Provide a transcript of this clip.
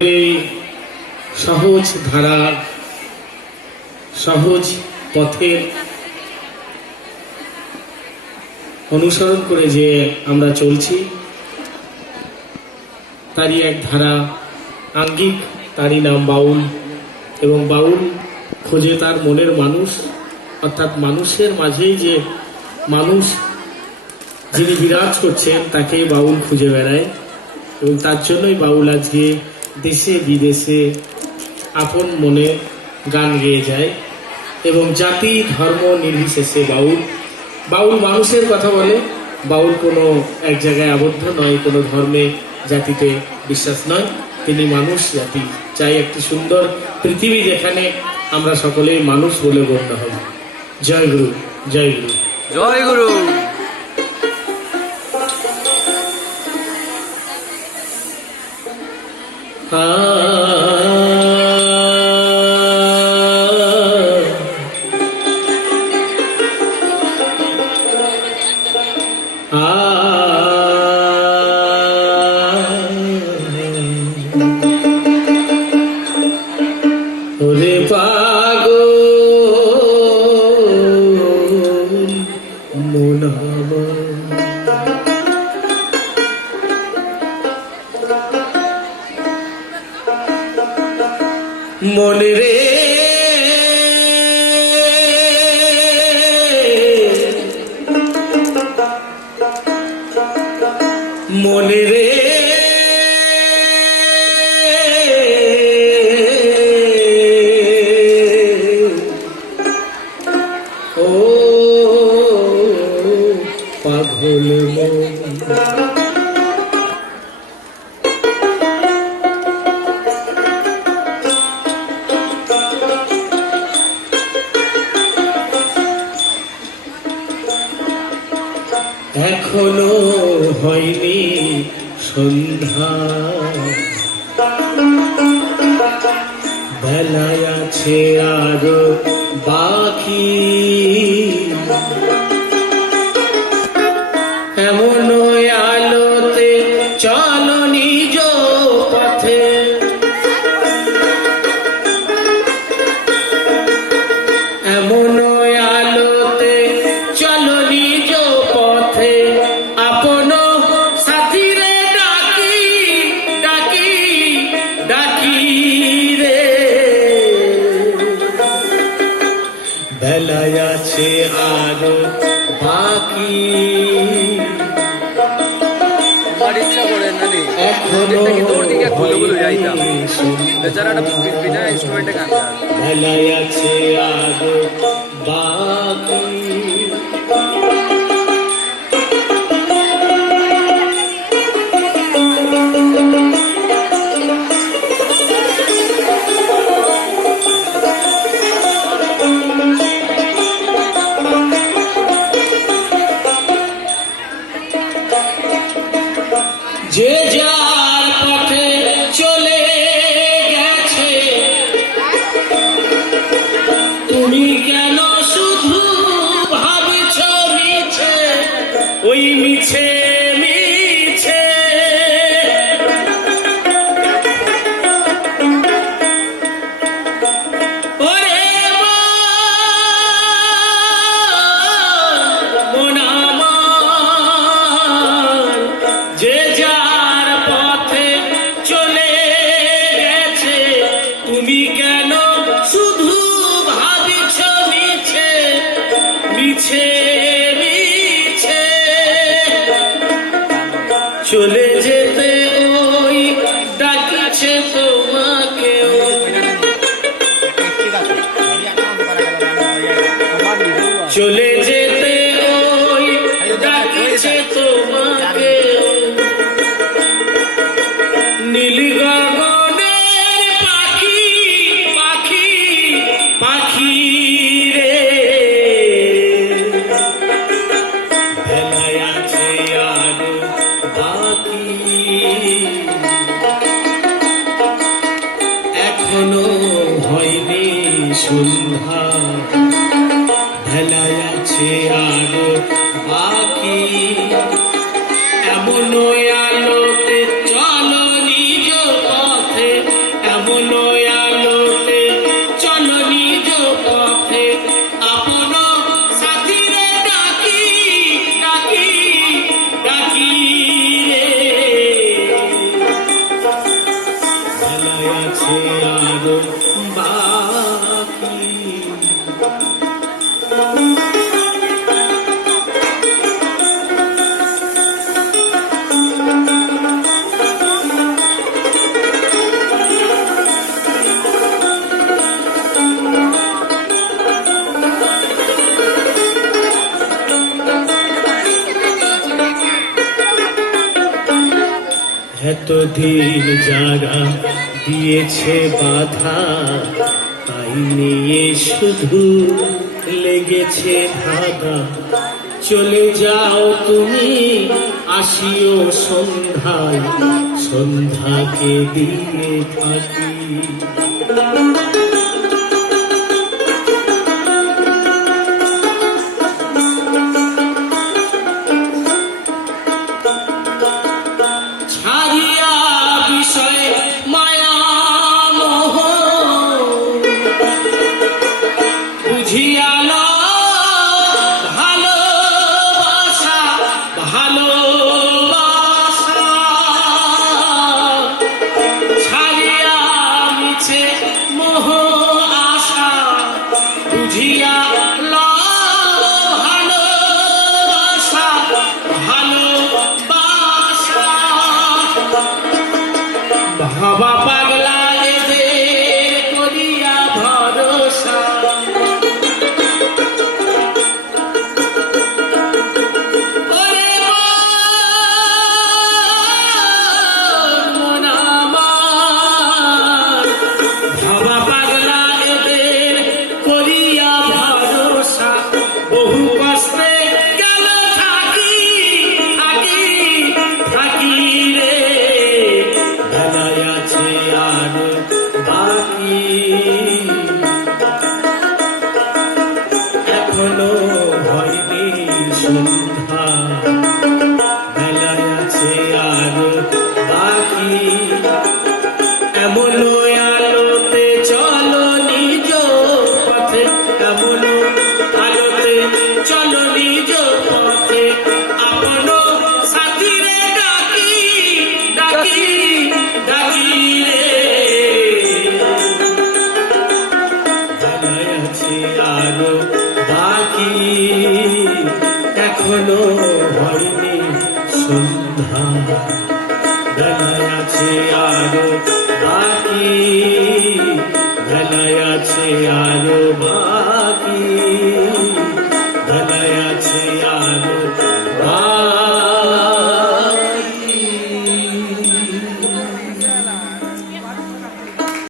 এই সহজ ধারার সহজ পথের অনুসরণ করে যে আমরা চলছি তারই এক ধারা আঙ্গিক, তারই নাম বাউল। এবং বাউল খোঁজে তার মনের মানুষ, অর্থাৎ মানুষের মাঝেই যে মানুষ যিনি বিরাজ করছেন তাকেই বাউল খুঁজে বেড়ায়। এবং তার জন্যই বাউল আজকে দেশে বিদেশে আপন মনে গান গেয়ে যায় এবং জাতি ধর্ম নির্বিশেষে বাউল মানুষের কথা বলে। বাউল কোনো এক জায়গায় আবদ্ধ নয়, কোনো ধর্মে জাতিতে বিশ্বাস নয়, তিনি মানুষ জাতি চাই একটি সুন্দর পৃথিবী যেখানে আমরা সকলেই মানুষ বলে গণ্য হব। জয় গুরু, জয় গুরু, জয় গুরু। ওরে পাগল মন মনে রে মনে রে ও পাগল মন। এখনো হয়নি সন্ধ্যা, বেলায় আছে আরো বাকি, এমন আলোতে চলো নিজ পথে, এমন আলোতে চলো নিজ পথে, আপন সাথীরে ডাকি ডাকি ডাকি রে, বেলায় আছে আরো বাকি, বেলায় আছে আরো বাকি। যে যার পথে চলে গেছে, তুমি কেন শুধু ভাবছ মিছে, ওই মিছে মিছে, ওরে মন আমার, যে যার পথে চলে গেছে, তুমি কেন শুধু ভাবছ মিছে মিছে মিছে, চলে যেতে ওই ডাকছে তোমাকে, চলে যেতে ওই ডাকছে তোমাকে, নীল গগনের পাখি পাখি পাখি রে, বেলায় আছে আরো বাকি, এখনো হয়নি সন্ধ্যা, বেলায় আছে আরো বাকি, এমন আলোতে চলো নিজ পথে, এমন আলোতে চলো নিজ পথে আপন সাথীরে ডাকি ডাকি ডাকি রে বেলায় আছে আরো বাকি এতদিন যারা দিয়েছে বাধা তাই নিয়ে শুধু লেগেছে ধাঁধা চলে যাও তুমি আসিও সন্ধ্যায় সন্ধ্যাকে দিয়ে থাকি ছাড়িয়া বিষয় মায়া মোহ বুঝিয়াল ভালোবাসা ভালোবাসা ছাড়িয়া মিছে মোহ আশা বুঝিয়াল ভালোবাসা ভালোবাসা ভাবা পাগলা এদের করিয়া ভরসা ওরে মন আমার ভাবা পাগলা এদের করিয়া ভরসা বহু কষ্টে গেল থাকি থাকি থাকি রে বেলায় আছে আরো বাকি এখনো হয়নি সন্ধ্যা বেলায় আছে আরো বাকি এমন আলোতে চলো নিজ পথে এমন আলোতে চলো নিজ পথে আপন সাথীরে ডাকি ডাকি ডাকি রে বেলায় আছে আরো বাকি এখনো হয়নি সন্ধ্যা বেলায় আছে আরো বাকি বেলায় আছে আরো বাকি বেলায় আছে